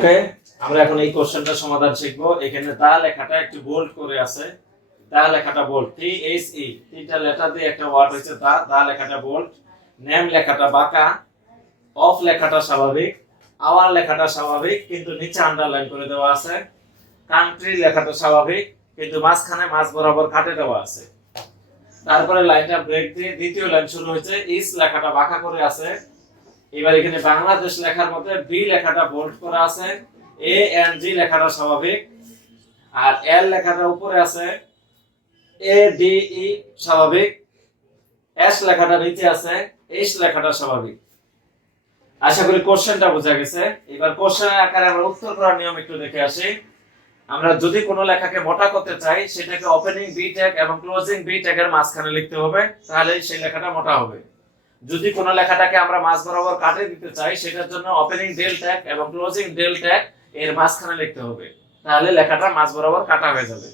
ওকে, আমরা এখন এই কোশ্চেনটার সমাধান শিখবো। এখানে দা লেখাটা একটু বোল্ড করে আছে, দা লেখাটা বোল্ড, টি এইচ ই তিনটা লেটার দিয়ে একটা ওয়ার্ড হয়েছে দা, দা লেখাটা বোল্ড, নেম লেখাটা বাঁকা, অফ লেখাটা স্বাভাবিক, আওয়ার লেখাটা স্বাভাবিক কিন্তু নিচে আন্ডারলাইন করে দেওয়া আছে, কান্ট্রি লেখাটা স্বাভাবিক কিন্তু মাঝখানে মাঝ বরাবর কাটে দেওয়া আছে। তারপরে লাইনটা ব্রেক দিয়ে দ্বিতীয় লাইন শুরু হয়েছে, ইস লেখাটা বাঁকা করে আছে। এবার এখানে বাংলাদেশ লেখার মধ্যে বি লেখাটা বোল্ড করা আছে, এ এন জি লেখাটা স্বাভাবিক, আর এল লেখাটা উপরে আছে, এ ডি ই স্বাভাবিক, এস লেখাটা নিচে আছে, এইচ লেখাটা স্বাভাবিক। আশা করি কোশ্চেনটা বোঝা গেছে। এবার কোশ্চেনের আকারে আমরা উত্তর করার নিয়ম একটু দেখে আসি। আমরা যদি কোনো লেখাকে মোটা করতে চাই সেটাকে ওপেনিং বি ট্যাগ এবং ক্লোজিং বি ট্যাগের মাঝখানে লিখতে হবে, তাহলে সেই লেখাটা মোটা হবে। যদি কোনো লেখাটাকে আমরা মাঝ বরাবর কাটে দিতে চাই সেটার জন্য ওপেনিং ডেল ট্যাগ এবং ক্লোজিং ডেল ট্যাগ এর মাঝখানে লিখতে হবে, তাহলে লেখাটা মাঝ বরাবর কাটা হয়ে যাবে।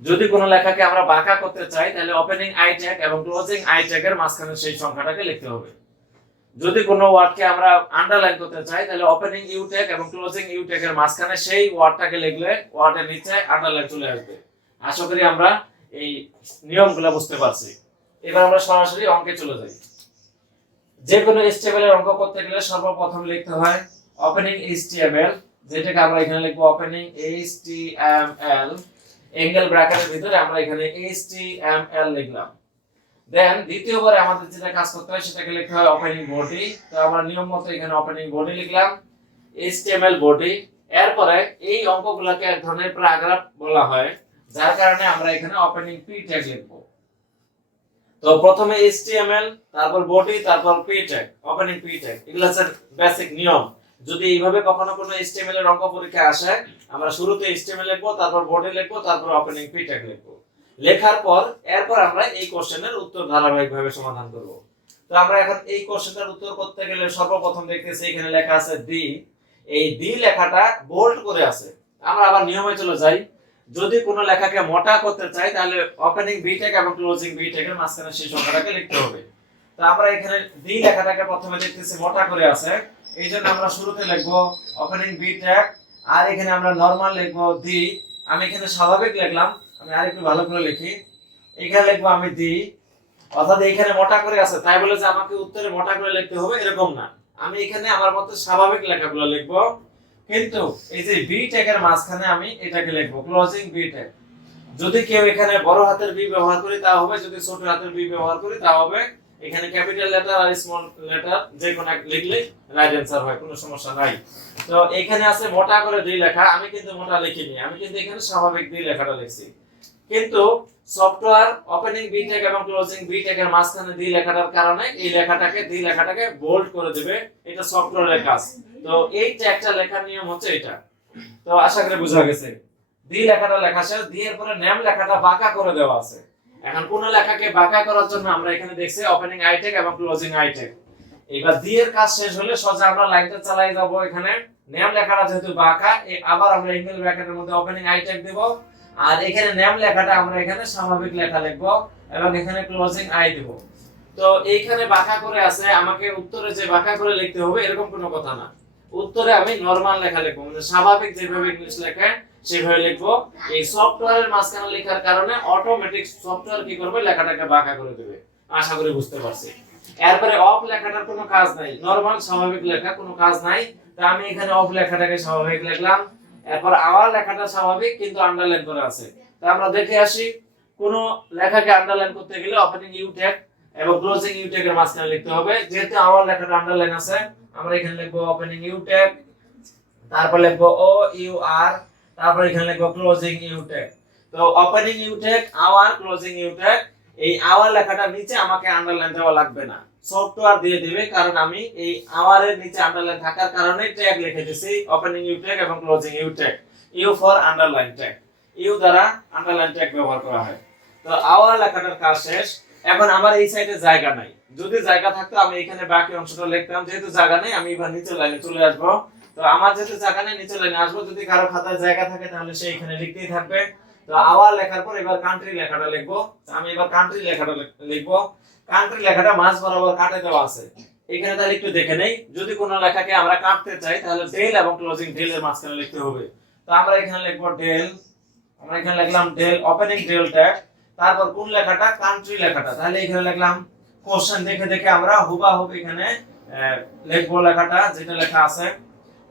যদি কোনো লেখাকে আমরা বাঁকা করতে চাই তাহলে ওপেনিং আই ট্যাগ এবং ক্লোজিং আই ট্যাগের মাঝখানে সেই সংখ্যাটাকে লিখতে হবে। যদি কোনো ওয়ার্ডকে আমরা আন্ডারলাইন করতে চাই তাহলে ওপেনিং ইউ ট্যাগ এবং ক্লোজিং ইউ ট্যাগের মাঝখানে সেই ওয়ার্ডটাকে লিখলে ওয়ার্ডের নিচে আন্ডারলাইন চলে আসবে। আশা করি আমরা এই নিয়মগুলো বুঝতে পারছি। এবার আমরা সরাসরি অঙ্কে চলে যাই। যে কোনো HTML এর অঙ্ক করতে গেলে সর্বপ্রথম লিখতে হয় ওপেনিং HTML, যেটাকে আমরা এখানে লিখব ওপেনিং HTML, অ্যাঙ্গেল ব্র্যাকেটের ভিতরে আমরা এখানে HTML লিখলাম। দেন দ্বিতীয়বারে আমাদের যেটা কাজ করতে হয় সেটাকে লিখতে হয় ওপেনিং বডি। তো আমরা নিয়ম মতো এখানে ওপেনিং বডি লিখলাম, HTML বডি। এরপরে এই অঙ্কগুলোকে এক ধরনের প্যারাগ্রাফ বলা হয়, যার কারণে আমরা এখানে ওপেনিং পি ট্যাগ লিখব। তো প্রথমে HTML, তারপর বডি, তারপর P tag, opening P tag. এগুলো হচ্ছে বেসিক নিয়ম। যদি এইভাবে কখনো কোনো HTML এর অঙ্ক পরীক্ষা আসে, আমরা শুরুতে HTML লিখব, তারপর বডি লিখব, তারপর ওপেনিং পি ট্যাগ লিখব। লেখার পর এরপর আমরা এই কোশ্চেনের উত্তর ধারাবাহিকভাবে সমাধান করব। তো আমরা এখন এই কোশ্চেনটার উত্তর করতে গেলে সর্বপ্রথম দেখতেছি এখানে লেখা আছে দি। এই দি লেখাটা বোল্ড করে আছে। আমরা আবার নিয়মে চলে যাই। যদি কোনো লেখাকে মোটা করতে চাই তাহলে ওপেনিং বি ট্যাগ এবং ক্লোজিং বি ট্যাগের মাঝখানে সেই সংখ্যাটাকে লিখতে হবে। তো আমরা এখানে দি লেখাটাকে প্রথমে দেখতেছি মোটা করে আছে, এইজন্য আমরা শুরুতে লিখব ওপেনিং বি ট্যাগ, আর এখানে আমরা নরমাল লিখব দি। আমি এখানে স্বাভাবিক লিখলাম, আমি আরেকটু ভালো করে লিখি। এখানে লিখব আমি দি, অর্থাৎ এখানে মোটা করে আছে তাই বলে যে আমাকে উত্তরে মোটা করে লিখতে হবে এরকম না। আমি এখানে আমার মতো স্বাভাবিক লেখাগুলো লিখব, কিন্তু এই যে বি ট্যাগের মাঝখানে আমি এটাকে লিখব ক্লোজিং বি ট্যাগ। যদি কেউ এখানে বড় হাতের বি ব্যবহার করি তা হবে, যদি ছোট হাতের বি ব্যবহার করি তা হবে। এখানে ক্যাপিটাল লেটার আর স্মল লেটার যে কোনো এক লিখলে রাইট অ্যানসার হয়, কোনো সমস্যা নাই। তো এখানে আছে মোটা করে দুই লেখা, আমি কিন্তু মোটা লিখিনি, আমি কিন্তু এখানে স্বাভাবিক দুই লেখাটা লিখছি। কিন্তু সফটওয়্যার ওপেনিং বি ট্যাগ এবং ক্লোজিং বি ট্যাগের মাঝখানে দি লেখাটার কারণে এই লেখাটাকে বোল্ড করে দেবে। এটা সফটওয়্যারের কাজ। তো এই ট্যাগটা লেখার নিয়ম হচ্ছে এটা। তো আশা করি বোঝা গেছে। দি লেখাটা লেখা শেষ, দি এর পরে নেম লেখাটা বাঁকা করে দেওয়া আছে। এখন কোন লেখাকে বাঁকা করার জন্য আমরা এখানে দেখছি ওপেনিং আই ট্যাগ এবং ক্লোজিং আই ট্যাগ। এবার দি এর কাজ শেষ হলে সোজা আমরা লাইনটা চালাই যাব। এখানে নেম লেখাটা যেহেতু বাঁকা, আবার আমরা অ্যাঙ্গেল ব্র্যাকেটের মধ্যে ওপেনিং আই ট্যাগ দেব, আর এখানে নেম লেখাটা আমরা এখানে স্বাভাবিক লেখা লিখব এবং এখানে ক্লোজিং আই দেব। তো এইখানে বাঁকা করে আছে, আমাকে উত্তরে যে বাঁকা করে লিখতে হবে এরকম কোনো কথা না। উত্তরে আমি নরমাল লেখা লিখব, মানে স্বাভাবিক যেভাবে ইংলিশ লেখে সেভাবে লিখব। এই সফটওয়্যারের মাঝখানে লেখার কারণে অটোমেটিক সফটওয়্যার কি করবে, লেখাটাকে বাঁকা করে দেবে। আশা করি বুঝতে পারছি। এরপরে অফ লেখাটার কোনো কাজ নাই, নরমাল স্বাভাবিক লেখা কোনো কাজ নাই। তো আমি এখানে অফ লেখাটাকে স্বাভাবিক লিখলাম। এরপর আওয়ার লেখাটা স্বাভাবিক কিন্তু আন্ডারলাইন করা আছে। তো আমরা দেখে আসি, কোন লেখাকে আন্ডারলাইন করতে গেলে ওপেনিং ইউ ট্যাগ এবং ক্লোজিং ইউ ট্যাগ এর মাঝখানে লিখতে হবে। যেহেতু আওয়ার লেখাটা আন্ডারলাইন আছে, আমরা এখানে লিখব ওপেনিং ইউ ট্যাগ, তারপর লিখব ও ইউ আর, তারপর এখানে লিখব ক্লোজিং ইউ ট্যাগ। তো opening U tag, our, closing U tag, এই আওয়ার লেখাটার নিচে আমাকে আন্ডারলাইন দেওয়া লাগবে না, সফটওয়্যার দিয়ে দিবে। কারণ আমি এই আওয়ারের নিচে আন্ডারলাইন থাকার কারণে ট্যাগ লিখে দিয়েছি ওপেনিং ইউ ট্যাগ এবং closing U tag. U for underline tag, U দ্বারা আন্ডারলাইন ট্যাগ ব্যবহার করা হয়। তো আওয়ার লেখাটার কাজ শেষ। এখন আমার এই সাইডে জায়গা নাই, যদি জায়গা থাকতো আমি এখানে বাকি অংশটা লিখতাম। যেহেতু জায়গা নেই আমি এবার নিচের লাইনে চলে আসবো। তো আমার যেহেতু জায়গা নেই নিচের লাইনে আসবো, যদি কারো খাতায় জায়গা থাকে তাহলে সে এখানে লিখতেই থাকবে। তো আওয়ার লেখার পর এবার কান্ট্রি লেখাটা লিখবো। আমি এবার কান্ট্রি লেখাটা লিখবো। কান্ট্রি লেখাটা মাঝ বরাবর কাটে দেওয়া আছে, এখানে তাহলে একটু দেখে নেই, যদি কোনো লেখাকে আমরা কাটতে চাই তাহলে ডেল এবং ক্লোজিং ডেল এর মাঝখানে লিখতে হবে। তো আমরা এখানে লিখব ডেল, আমরা এখানে লিখলাম ডেল ওপেনিং ডেল ট্যাগ, তারপর কোন লেখাটা, কান্ট্রি লেখাটা, তাহলে এখানে লিখলাম কোশ্চেন দেখে দেখে আমরা হুবাহুব এখানে লিখবো লেখাটা যেটা লেখা আছে।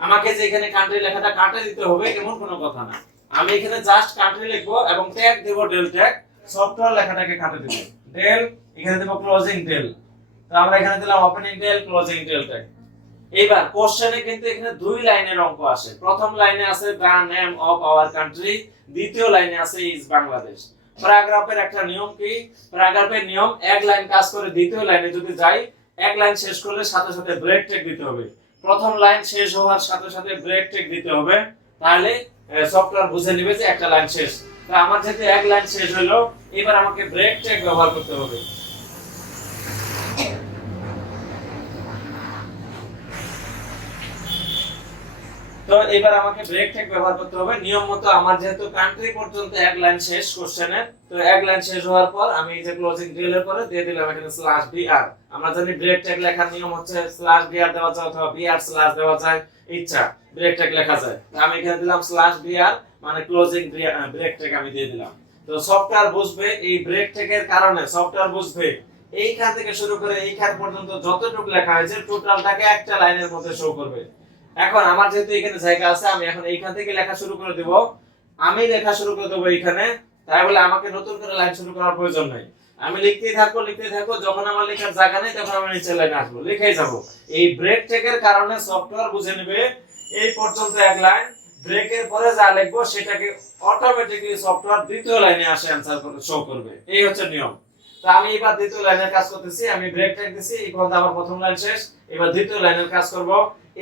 আমাকে যে এখানে কান্ট্রি লেখাটা কাটে দিতে হবে এমন কোনো কথা না, আমি এখানে জাস্ট কান্ট্রি লিখবো এবং ট্যাগ দেব ডেল ট্যাগ, সফটওয়্যার লেখাটাকে কাটে দেব ডেল, এখানে দেব ক্লোজিং ডেল, তো আমরা এখানে দিলাম opening del closing del tag. এবার কোশ্চেনে কিন্তু এখানে দুই লাইনের অঙ্ক আসে, প্রথম লাইনে আছে the name of our country, দ্বিতীয় লাইনে আছে ইজ বাংলাদেশ। প্যারাগ্রাফের একটা নিয়ম কি, প্যারাগ্রাফের নিয়ম এক লাইন কাজ করে দ্বিতীয় লাইনে যদি যাই, এক লাইন শেষ করলে সাথে সাথে ব্রেক টেক দিতে হবে, প্রথম লাইন শেষ হওয়ার সাথে সাথে ব্রেক টেক দিতে হবে, তাহলে সফটওয়্যার বুঝে নেবে যে একটা লাইন শেষ। তো আমার যেহেতু এক লাইন শেষ হলো, এবার আমাকে ব্রেক টেক ব্যবহার করতে হবে। তো এবার আমাকে ব্রেক টেক ব্যবহার করতে হবে নিয়ম মতো। আমার যেহেতু কান্ট্রি পর্যন্ত এক লাইন শেষ কোশ্চেনের, তো এক লাইন শেষ হওয়ার পর আমি এই যে ক্লোজিং ডেল এর পরে দিয়ে দিলাম এখানে স্ল্যাশ বিআর। আমরা জানি ব্রেক টেক লেখার নিয়ম হচ্ছে স্ল্যাশ বিআর দেওয়া যায় অথবা বিআর স্ল্যাশ দেওয়া যায়, ইচ্ছা ব্রেক টেক লেখা যায়। আমি এখানে দিলাম স্ল্যাশ বিআর, মানে ক্লোজিং ব্রেক টেক আমি দিয়ে দিলাম। তো সফটওয়্যার বুঝবে এই ব্রেক টেকের কারণে, সফটওয়্যার বুঝবে এইখান থেকে শুরু করে এইখান পর্যন্ত যতটুকু লেখা হয়েছে টোটালটাকে একটা লাইনের মধ্যে শো করবে। এখন আমার যেহেতু এখানে জায়গা আছে, আমি এখন এইখান থেকে লেখা শুরু করে দেব, আমি লেখা শুরু করে দেব এইখানে, তাই বলে আমাকে নতুন করে লাইন শুরু করার প্রয়োজন নাই, আমি লিখতেই থাকবো, যখন আমার লেখার জায়গা নেই তখন আমি নিচে লাইনে আসবো, লিখেই যাব। এই ব্রেক টেকের কারণে সফটওয়্যার বুঝে নেবে এই পর্যন্ত এক লাইন, ব্রেকের পরে যা লিখবো সেটাকে অটোমেটিক্যালি সফটওয়্যার দ্বিতীয় লাইনে আসে অ্যানসার করে শো করবে, এই হচ্ছে নিয়ম। তো আমি এবার দ্বিতীয় লাইনের কাজ করতেছি, আমি ব্রেক টেক দিছি, এই পর্যন্ত আমার প্রথম লাইন শেষ, এবার দ্বিতীয় লাইনের কাজ করব।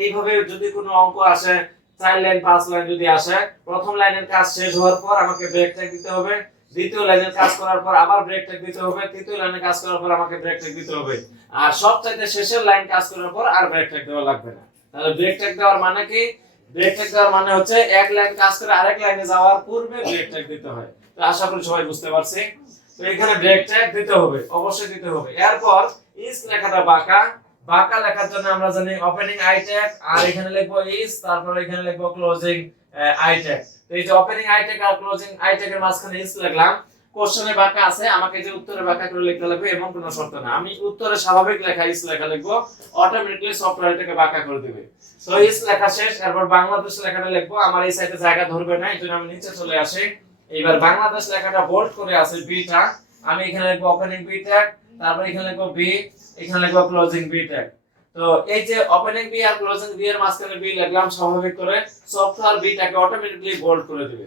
এইভাবে যদি কোনো অঙ্ক আসে 4 লাইন 5 লাইন যদি আসে, প্রথম লাইনের কাজ শেষ হওয়ার পর আমাকে ব্রেক টেক দিতে হবে, দ্বিতীয় লাইনের কাজ করার পর আবার ব্রেক টেক দিতে হবে, তৃতীয় লাইনের কাজ করার পর আমাকে ব্রেক টেক দিতে হবে, আর সবচাইতে শেষের লাইন কাজ করার পর আর ব্রেক টেক দেওয়া লাগবে না। তাহলে ব্রেক টেক দেওয়ার মানে কি, ব্রেক টেক দেওয়ার মানে হচ্ছে এক লাইন কাজ করে আরেক লাইনে যাওয়ার পূর্বে ব্রেক টেক দিতে হয়। তো আশা করি সবাই বুঝতে পারছি। তো এখানে ব্রেক টেক দিতে হবে, অবশ্যই দিতে হবে। এরপর ইজ লেখাটা বাঁকা, বাঁকা লেখার জন্য আমরা জানি ওপেনিং আই ট্যাগ, আর এখানে লিখব ইজ, তারপর এখানে লিখব ক্লোজিং আই ট্যাগ। তো এই যে ওপেনিং আই ট্যাগ আর ক্লোজিং আই ট্যাগ এর মাঝখানে ইজ লিখলাম, কোশ্চেনে বাঁকা আছে, আমাকে যে উত্তরে বাঁকা করে লিখতে লাগবে এমন কোনো শর্ত না, আমি উত্তরে স্বাভাবিক লেখা ইজ লেখা লিখব, অটোমেটিক্যালি সফটওয়্যার এটাকে বাঁকা করে দিবে। তো ইজ লেখা শেষ, এরপর বাংলাদেশ লেখাটা লিখব, আমার এই সাইডে জায়গা ধরবে না, এজন্য আমি নিচে চলে আসি। এবার বাংলাদেশ লেখাটা বোল্ড করে আছে বিটা, আমি এখানে লিখব ওপেনিং বি ট্যাগ, তারপর এখানে লিখব বি, এখানে লিখব ক্লোজিং বি ট্যাগ। তো এই যে ওপেনিং বি আর ক্লোজিং বি এর মাঝখানে বি লিখলাম স্বাভাবিক করে, সফটওয়্যার বিটাকে অটোমেটিক্যালি বোল্ড করে দিবে।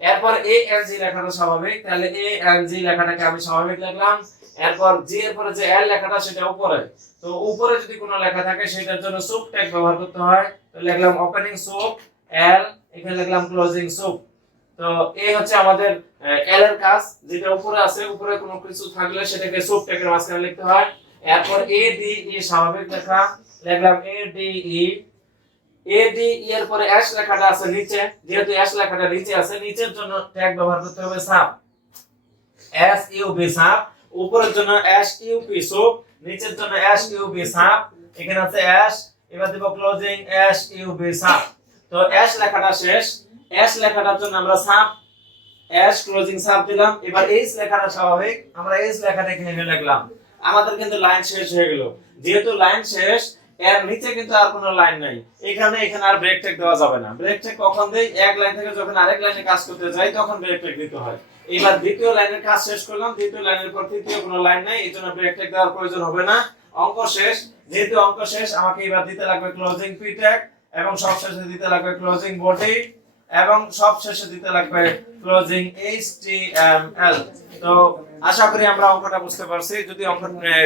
এরপর এ এন জি লেখাটা স্বাভাবিক, তাহলে এ এন জি লেখাটাকে আমি স্বাভাবিক লিখলাম। এরপর জি এর পরে যে এল লেখাটা সেটা উপরে, তো উপরে যদি কোনো লেখা থাকে সেটার জন্য সুপ ট্যাগ ব্যবহার করতে হয়, তো লিখলাম ওপেনিং সুপ এল, এখানে লিখলাম ক্লোজিং সুপ। তো এই হচ্ছে আমাদের এল এর কাজ, যেটা উপরে আছে, উপরে কোনো কিছু থাকলে সেটাকে সুপ ট্যাগের মাঝখানে লিখতে হয়। এরপর এ ডি ই স্বাভাবিক লেখা, লিখলাম A D E, A D E এর পরে এস লেখাটা আছে নিচে, যেহেতু এস লেখাটা নিচে আছে, নিচের জন্য ট্যাগ ব্যবহার করতে হবে sub, S U B sub, উপরের জন্য এস ইউ পি সুপ, নিচের জন্য এস ইউ বি সাব, এখানে আছে এস, এবার দেব ক্লোজিং এস ইউ বি সাব। তো এস লেখাটা শেষ, এস লেখাটার জন্য আমরা সাব এস ক্লোজিং সাব দিলাম। এবার এইচ লেখাটা স্বাভাবিক, আমরা এইচ লেখাটা এখানে লিখলাম, আমাদের কিন্তু লাইন শেষ হয়ে গেল। যেহেতু লাইন শেষ, এর নিচে কিন্তু আর কোনো লাইন নাই, এখানে আর ব্রেক টেক দেওয়া যাবে না। ব্রেক টেক কখন দেই, এক লাইন থেকে যখন আরেক লাইনে কাজ করতে যাই তখন ব্রেক টেক দিতে হয়। এবার দ্বিতীয় লাইনের কাজ শেষ করলাম, দ্বিতীয় লাইনের পর তৃতীয় কোনো লাইন নাই, এইজন্য ব্রেক টেক দেওয়ার প্রয়োজন হবে না, অঙ্ক শেষ। যেহেতু অঙ্ক শেষ, আমাকে এবার দিতে লাগবে ক্লোজিং পি ট্যাগ, এবং সবশেষে দিতে লাগবে ক্লোজিং বডি, এবং সবশেষে দিতে লাগবে ক্লোজিং HTML। তো আশা করি আমরা অঙ্কটা বুঝতে পারছি। যদি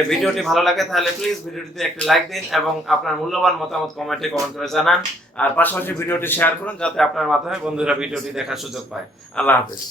ভিডিওটি ভালো লাগে তাহলে প্লিজ ভিডিওটিতে একটা লাইক দিন এবং আপনার মূল্যবান মতামত কমেন্ট করে জানান, আর পাশাপাশি ভিডিওটি শেয়ার করুন যাতে আপনার মাধ্যমে বন্ধুরা ভিডিওটি দেখার সুযোগ পায়। আল্লাহ হাফেজ।